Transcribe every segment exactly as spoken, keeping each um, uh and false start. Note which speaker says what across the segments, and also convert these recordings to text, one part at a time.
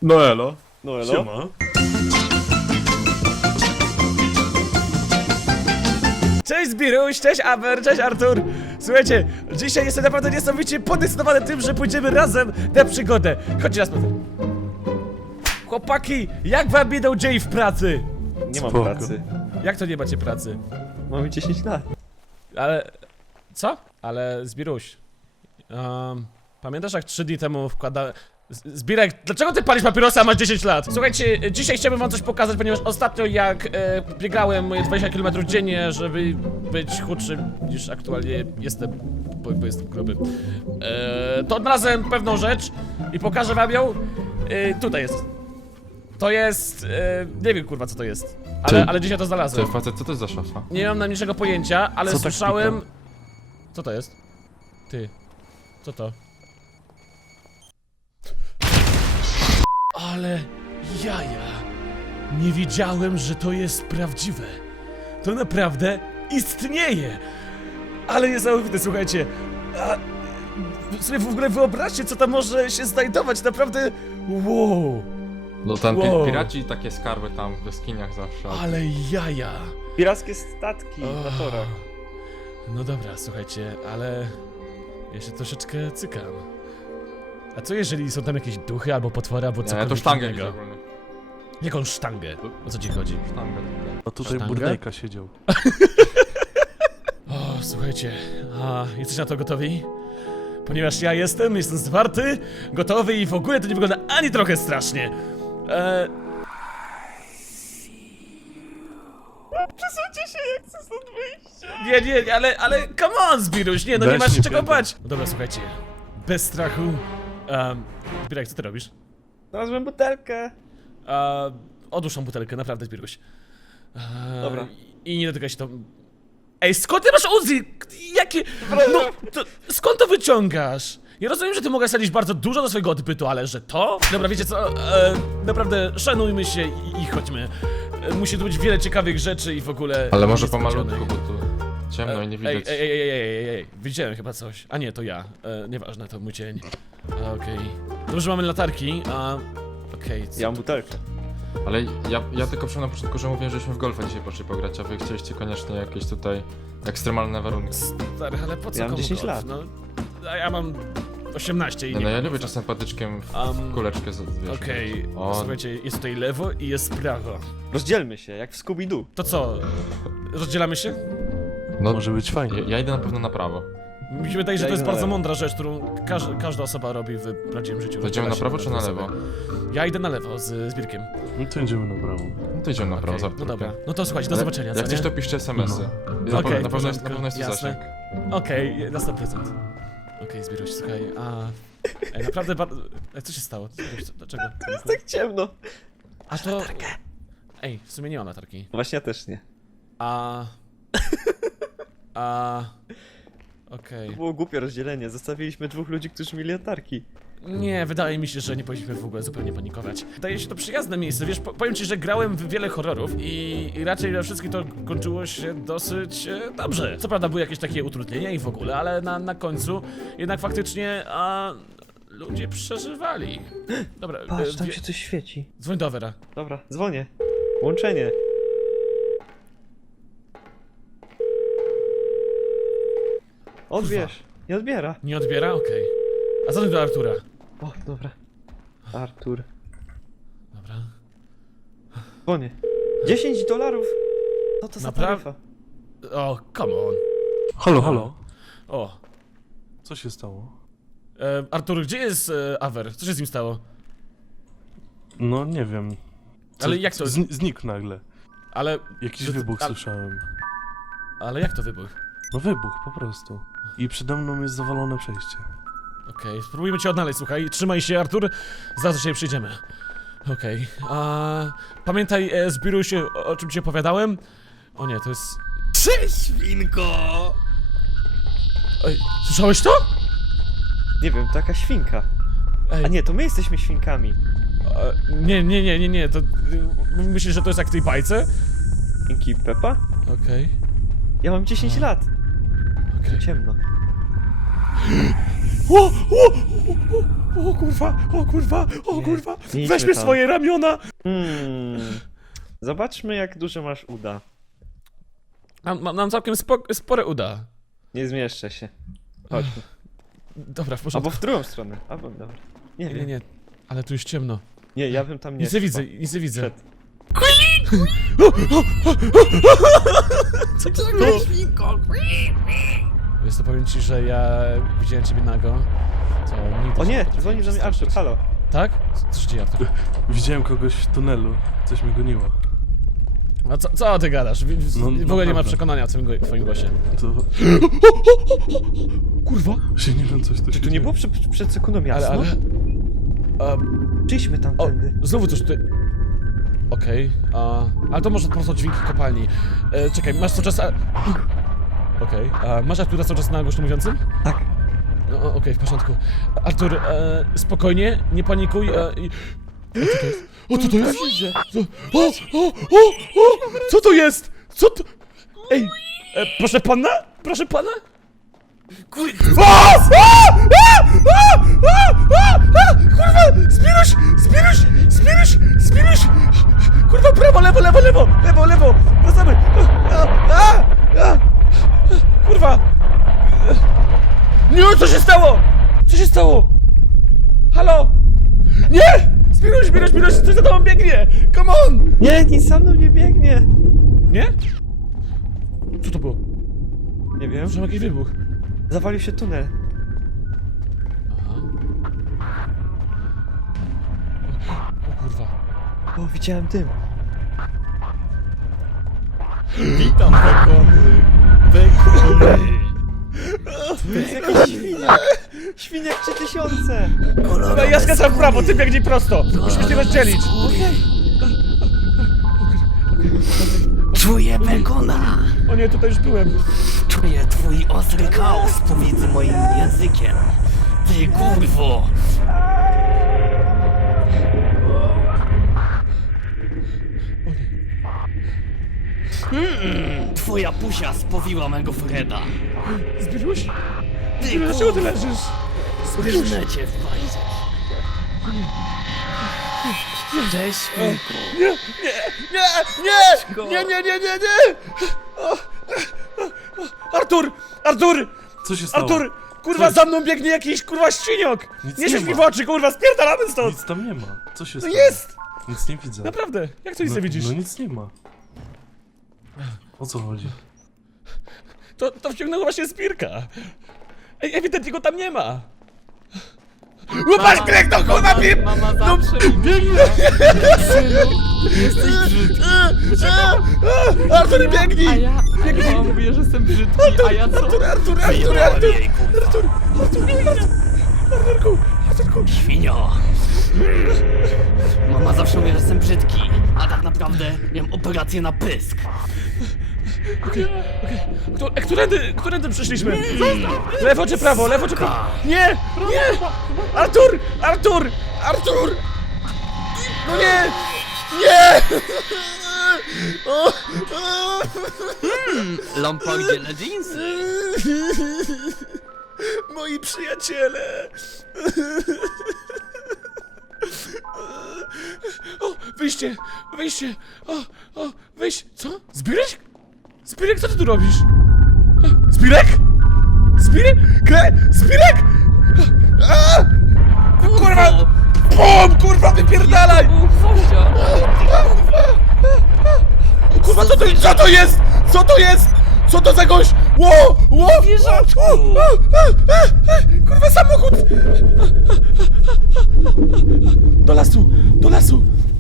Speaker 1: No elo.
Speaker 2: No elo.
Speaker 1: Siema.
Speaker 3: Cześć Zbiruś, cześć Aber, cześć Artur. Słuchajcie, dzisiaj jestem naprawdę niesamowicie podekscytowany tym, że pójdziemy razem na przygodę. Chodźcie na spacer. Chłopaki, jak wam idą dzień w pracy?
Speaker 2: Nie mam
Speaker 1: Spoko.
Speaker 2: pracy.
Speaker 3: Jak to nie macie pracy?
Speaker 2: Mamy dziesięć lat.
Speaker 3: Ale... co? Ale Zbiruś... Um, pamiętasz jak trzy dni temu wkłada... Z- Zbirek, dlaczego ty palisz papierosa, a masz dziesięć lat? Słuchajcie, dzisiaj chciałbym wam coś pokazać, ponieważ ostatnio jak e, biegałem moje dwadzieścia kilometrów dziennie, żeby być chudszym niż aktualnie jestem, bo, bo jestem gruby, e, to odnalazłem pewną rzecz i pokażę wam ją. E, tutaj jest. To jest... E, nie wiem kurwa co to jest, ale,
Speaker 1: Ty-
Speaker 3: ale dzisiaj to
Speaker 1: Co,
Speaker 3: znalazłem.
Speaker 1: facet, co to jest za szafa?
Speaker 3: Nie mam najmniejszego pojęcia, ale
Speaker 1: Co tak
Speaker 3: słyszałem...
Speaker 1: pika?
Speaker 3: Co to jest? Ty. Co to? Ale jaja. Nie wiedziałem, że to jest prawdziwe. To naprawdę istnieje. Ale niesamowite, słuchajcie. A sobie w ogóle wyobraźcie, co tam może się znajdować. Naprawdę. Wow.
Speaker 1: No tam pi
Speaker 3: Wow.
Speaker 1: piraci takie skarby tam w jaskiniach zawsze.
Speaker 3: Ale jaja.
Speaker 2: Pirackie statki na
Speaker 3: Oh.
Speaker 2: torach.
Speaker 3: No dobra, słuchajcie, ale ja się troszeczkę cykam. A co jeżeli są tam jakieś duchy albo potwory, albo
Speaker 1: Nie,
Speaker 3: cokolwiek
Speaker 1: to sztangę
Speaker 3: innego?
Speaker 1: widzę ogólnie.
Speaker 3: Jaką sztangę? O co ci chodzi?
Speaker 1: Sztangę.
Speaker 4: A tutaj
Speaker 3: Sztangę?
Speaker 4: burdejka siedział.
Speaker 3: O, słuchajcie, a jesteście na to gotowi? Ponieważ ja jestem, jestem zwarty, gotowy i w ogóle to nie wygląda ani trochę strasznie. Eee... Przesuńcie się, jak chcę stąd wyjść. Nie, nie, nie, ale, ale come on, Zbiruś, nie, no nie
Speaker 4: Weź
Speaker 3: masz
Speaker 4: mnie
Speaker 3: czego
Speaker 4: pytam.
Speaker 3: bać. No dobra, słuchajcie, bez strachu. Um, Zbirek, co ty robisz?
Speaker 2: Znalazłem butelkę.
Speaker 3: A, odłóż tą butelkę, naprawdę, Zbiruś. A,
Speaker 2: Dobra.
Speaker 3: I nie dotykaj się to... Ej, skąd ty masz Uzi? Jakie... No, to, skąd to wyciągasz? Ja rozumiem, że ty mogę sadzić bardzo dużo do swojego odbytu, ale że to? Dobra, wiecie co? E, naprawdę, szanujmy się i, i chodźmy. E, musi tu być wiele ciekawych rzeczy i w ogóle...
Speaker 1: Ale może
Speaker 3: niespodziewanych.
Speaker 1: pomalutku, bo tu ciemno i nie
Speaker 3: Ej,
Speaker 1: widać.
Speaker 3: ej, ej, ej, ej, ej, ej, widziałem chyba coś. A nie, to ja. E, nieważne, to mój cień. A, Okej. Dobrze, że mamy latarki, a... Okej, co
Speaker 2: Ja mam
Speaker 3: tu-
Speaker 2: butelkę.
Speaker 1: Ale ja, ja tylko przy na początku, że mówiłem, żeśmy w golfa dzisiaj poszli pograć, a wy chcieliście koniecznie jakieś tutaj ekstremalne warunki.
Speaker 3: Stary, ale po co
Speaker 2: Ja mam
Speaker 3: komu
Speaker 2: dziesięć
Speaker 3: golf?
Speaker 2: lat.
Speaker 3: No, a ja mam osiemnaście i
Speaker 1: No,
Speaker 3: nie
Speaker 1: no ja
Speaker 3: mam
Speaker 1: lubię
Speaker 3: golfa.
Speaker 1: czasem patyczkiem w
Speaker 3: Um,
Speaker 1: kuleczkę z wiesz,
Speaker 3: Okej,
Speaker 1: O.
Speaker 3: słuchajcie, jest tutaj lewo i jest prawo.
Speaker 2: Rozdzielmy się, jak w Scooby-Doo.
Speaker 3: To co, rozdzielamy się?
Speaker 1: No,
Speaker 4: Może być
Speaker 1: ja,
Speaker 4: fajnie.
Speaker 1: ja idę na pewno na prawo.
Speaker 3: Mi się wydaje, że
Speaker 2: Ja
Speaker 3: to jest
Speaker 2: idę na
Speaker 3: bardzo
Speaker 2: lewo.
Speaker 3: mądra rzecz, którą każ każda osoba robi w prawdziwym życiu.
Speaker 1: To idziemy
Speaker 3: Rozdziela
Speaker 1: na
Speaker 3: się
Speaker 1: prawo czy na
Speaker 3: dwie
Speaker 1: lewo?
Speaker 3: osoby. Ja idę na lewo z, z Birkiem.
Speaker 4: No to idziemy na prawo.
Speaker 1: No to idziemy na prawo,
Speaker 3: Okej,
Speaker 1: za
Speaker 3: no
Speaker 1: Arturkę.
Speaker 3: dobra. No to słuchajcie, do
Speaker 1: Ale
Speaker 3: zobaczenia, co
Speaker 1: Jak
Speaker 3: nie?
Speaker 1: coś to piszcie es em esy.
Speaker 4: No.
Speaker 1: I na,
Speaker 3: Okej,
Speaker 1: na, pewno jest,
Speaker 3: w
Speaker 1: na pewno jest tu
Speaker 3: porządku,
Speaker 1: zasięg.
Speaker 3: Okej, na sto procent. Okej, Zbiruś, słuchaj, a... Ej, naprawdę bardzo... Ej, co się stało? Co- Dlaczego?
Speaker 2: Jest tak ciemno.
Speaker 3: A to... Ej, w sumie nie mam latarki.
Speaker 2: Właśnie ja też nie.
Speaker 3: A... A... Okej.
Speaker 2: To było głupie rozdzielenie. Zostawiliśmy dwóch ludzi, którzy mieli latarki.
Speaker 3: Nie, wydaje mi się, że nie powinniśmy w ogóle zupełnie panikować. Wydaje się to przyjazne miejsce, wiesz, po, powiem ci, że grałem w wiele horrorów i, i raczej we wszystkich to kończyło się dosyć e, dobrze. Co prawda były jakieś takie utrudnienia i w ogóle, ale na, na końcu jednak faktycznie a, ludzie przeżywali. Dobra, e,
Speaker 2: Patrz, tam
Speaker 3: wie-
Speaker 2: się coś świeci.
Speaker 3: dzwoń do Overa.
Speaker 2: Dobra, dzwonię. Łączenie. Odbierz. Nie odbiera.
Speaker 3: Nie odbiera? Okej. A zadzwoń do Artura.
Speaker 2: O, dobra. Artur.
Speaker 3: Dobra.
Speaker 2: Dzwonię. dziesięć dolarów. No to za
Speaker 3: Naprawdę?
Speaker 2: taryfa.
Speaker 3: O, come on.
Speaker 4: Halo, halo.
Speaker 3: O.
Speaker 4: Co się stało?
Speaker 3: E, Artur, gdzie jest e, Aver? Co się z nim stało?
Speaker 4: No nie wiem. Co,
Speaker 3: Ale jak to-
Speaker 4: Z, znikł nagle.
Speaker 3: Ale...
Speaker 4: Jakiś
Speaker 3: to-
Speaker 4: wybuch
Speaker 3: ale-
Speaker 4: słyszałem.
Speaker 3: Ale jak to wybuch?
Speaker 4: No wybuch po prostu. I przede mną jest zawalone przejście.
Speaker 3: Okej, spróbujmy cię odnaleźć, słuchaj. Trzymaj się, Artur. Zaraz do ciebie przyjdziemy. Okej. A pamiętaj, e, Zbiruj się, o, o czym ci opowiadałem? O nie, to jest...
Speaker 5: Cześć, świnko!
Speaker 3: Ej, słyszałeś to?
Speaker 2: Nie wiem, to jakaś świnka.
Speaker 3: Ej,
Speaker 2: A nie, to my jesteśmy świnkami.
Speaker 3: e, nie, nie, nie, nie, nie, to... y, Myślisz, że to jest jak w tej bajce?
Speaker 2: Inki Peppa?
Speaker 3: Okej,
Speaker 2: Ja mam dziesięć lat.
Speaker 3: okej.
Speaker 2: Ciemno.
Speaker 3: O, o, o, o, O kurwa, o kurwa, o
Speaker 2: Nie,
Speaker 3: kurwa!
Speaker 2: nie
Speaker 3: Weźmy
Speaker 2: idźmy tam.
Speaker 3: swoje ramiona!
Speaker 2: Hmm. Zobaczmy, jak duże masz uda.
Speaker 3: Mam, mam, mam całkiem spo, spore uda.
Speaker 2: Nie zmieszczę się. Chodźmy.
Speaker 3: Dobra, w porządku.
Speaker 2: Albo w drugą stronę. Albo, dobra. Nie,
Speaker 3: Nie,
Speaker 2: nie,
Speaker 3: nie, nie. Ale tu już ciemno.
Speaker 2: Nie, ja bym tam nie
Speaker 3: Nic nie
Speaker 2: szła.
Speaker 3: widzę, nic nie widzę.
Speaker 2: Przed.
Speaker 3: Co to
Speaker 5: Czekaj,
Speaker 3: było?
Speaker 5: świnko!
Speaker 3: Wiesz to powiem ci, że ja widziałem ciebie nago. To nigdy
Speaker 2: O
Speaker 3: się
Speaker 2: nie,
Speaker 3: potrafię
Speaker 2: dzwoni do mnie
Speaker 3: przestraszyć.
Speaker 2: Artur, halo.
Speaker 3: Tak? Co się dzieje, Artur?
Speaker 4: Widziałem kogoś w tunelu. Coś mnie goniło.
Speaker 3: A co, co ty gadasz? W, w,
Speaker 4: No,
Speaker 3: w ogóle nie ma
Speaker 4: naprawdę.
Speaker 3: przekonania w twoim, go- twoim głosie.
Speaker 4: To...
Speaker 3: Kurwa!
Speaker 4: Się nie wiem, coś tu
Speaker 2: Czy
Speaker 4: się
Speaker 2: tu nie
Speaker 4: dzieje.
Speaker 2: było przed, przed sekundą
Speaker 3: Ale,
Speaker 2: jasno?
Speaker 3: ale... A,
Speaker 2: Przyjdźmy tam
Speaker 3: o,
Speaker 2: tędy.
Speaker 3: znowu coś tutaj... Okej, a... Ale to może po prostu dźwięki kopalni. E, czekaj, masz cały czas... a- Okej, a masz Artura cały czas na głośno mówiącym?
Speaker 2: Tak.
Speaker 3: No, o- okej, w porządku. Artur, e, spokojnie, nie panikuj. E, i... O, co to jest? O, co to jest? Co? O, o, o, o! Co to jest? Co to... Ej, e, proszę pana? Proszę pana?
Speaker 5: Kurwa!
Speaker 3: A! A! A! A! A! A! A! Kurwa! Spiruś! Spiruś! Spiruś! Spiruś! Kurwa, prawo, lewo, lewo, lewo! Lewo, lewo! Wracamy! A! A! A! Kurwa! Nie, co się stało? Co się stało? Halo? Nie! Spiruś, Spiruś, Spiruś! Coś za tobą biegnie! Come on!
Speaker 2: Nie, nic za mną nie biegnie.
Speaker 3: Nie? Co to było?
Speaker 2: Nie wiem.
Speaker 3: Może jakiś wybuch?
Speaker 2: Zawalił się tunel.
Speaker 3: Aha. O kurwa.
Speaker 2: O, widziałem dym.
Speaker 5: Witam, bekony! Bekony!
Speaker 2: To jest jakiś świniak. Świniak trzy tysiące.
Speaker 3: Dobra, ja skręcam w prawo, ty biegnij prosto! Musimy się rozdzielić!
Speaker 5: Czuję bekona!
Speaker 3: O nie, tutaj już byłem.
Speaker 5: Czuję twój ostry chaos pomiędzy moim językiem. Ty kurwo! Mm, twoja pusia spowiła mego Freda.
Speaker 3: Zbierzyłeś?
Speaker 5: Ty
Speaker 3: Dlaczego ty
Speaker 5: kurwo!
Speaker 3: leżysz?
Speaker 5: Zbierzmy cię w bajce. Cześć, świnko.
Speaker 3: Nie, nie, nie, nie, nie, nie, nie, nie! O, o, o, Artur! Artur!
Speaker 4: Co się stało?
Speaker 3: Artur! Kurwa,
Speaker 4: Co?
Speaker 3: za mną biegnie jakiś kurwa świniok!
Speaker 4: Nic
Speaker 3: Nie
Speaker 4: nie
Speaker 3: świeć mi
Speaker 4: ma.
Speaker 3: w oczy, kurwa, spierdalamy stąd!
Speaker 4: Nic tam nie ma. Co się
Speaker 3: No
Speaker 4: stało?
Speaker 3: jest!
Speaker 4: Nic nie widzę.
Speaker 3: Naprawdę, jak to nic
Speaker 4: no,
Speaker 3: nie widzisz?
Speaker 4: No nic nie ma. O co chodzi?
Speaker 3: To, to wciągnęło właśnie Spirka. Ej, ewidentnie go tam nie ma. Łupasz Greg, to kurwa pip!
Speaker 5: Mama
Speaker 3: No,
Speaker 5: zawsze mi
Speaker 3: biegnij!
Speaker 5: synu, jesteś brzydki.
Speaker 3: Artur, biegnij!
Speaker 5: A ja, a ja mówię, że jestem brzydki, a ja co?
Speaker 3: Artur, Artur, Artur,
Speaker 5: Wyjebałem
Speaker 3: Artur!
Speaker 5: jej, kurwa.
Speaker 3: Artur, Artur, nie, Artur, Arturku, Arturku.
Speaker 5: Świnio! Mama zawsze mówi, że jestem brzydki, a tak naprawdę miałem operację na pysk.
Speaker 3: Okej, okej. Któ- e, Którędy, którędy przyszliśmy? Lewo czy prawo, lewo czy prawo? Nie, nie! Artur, Artur, Artur! No nie! Nie! O, o.
Speaker 5: Lampa gdzie na dżinsy?
Speaker 3: Moi przyjaciele! O, wyjście, wyjście! O, o, wyjście! Co? Zbirek? Zbirek, co ty tu robisz? Zbirek? Zbirek? Kre? Zbirek? A! Kurwa! Bum! Kurwa, wypierdalaj! O kurwa, co to, co to jest? Co to jest? Co to za gość? Ło! Ło!
Speaker 5: Zwierzaczku!
Speaker 3: O, a, a, a, kurwa, samochód! Do lasu! Do lasu!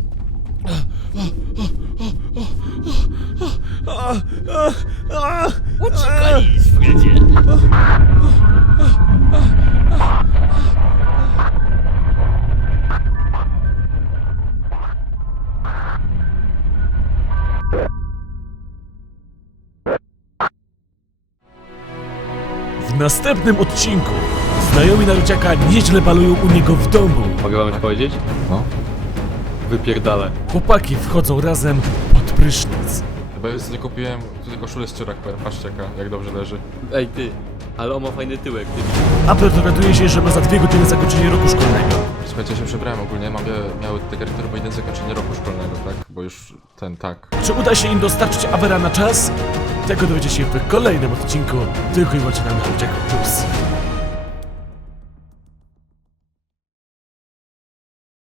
Speaker 5: Uciekaj, Fredzie!
Speaker 3: W następnym odcinku znajomi Naruciaka nieźle balują u niego w domu.
Speaker 6: Mogę wam coś powiedzieć? No. Wypierdalę.
Speaker 3: Chłopaki wchodzą razem pod prysznic.
Speaker 1: Chyba ja sobie kupiłem tutaj koszulę z Ciurakper, patrzcie jaka, jak dobrze leży.
Speaker 6: Ej ty, Ale on ma fajny tyłek, ty.
Speaker 3: Apple dowiaduje się, że ma za dwie godziny zakończenie roku szkolnego.
Speaker 1: Słuchajcie, ja się przebrałem ogólnie, mam, miały te garnitury, bo idę zakończenie roku szkolnego, tak? Bo już ten, tak.
Speaker 3: Czy uda się im dostarczyć Avera na czas? Tego dowiecie się w kolejnym odcinku, tylko i wyłącznie na Jack Plus.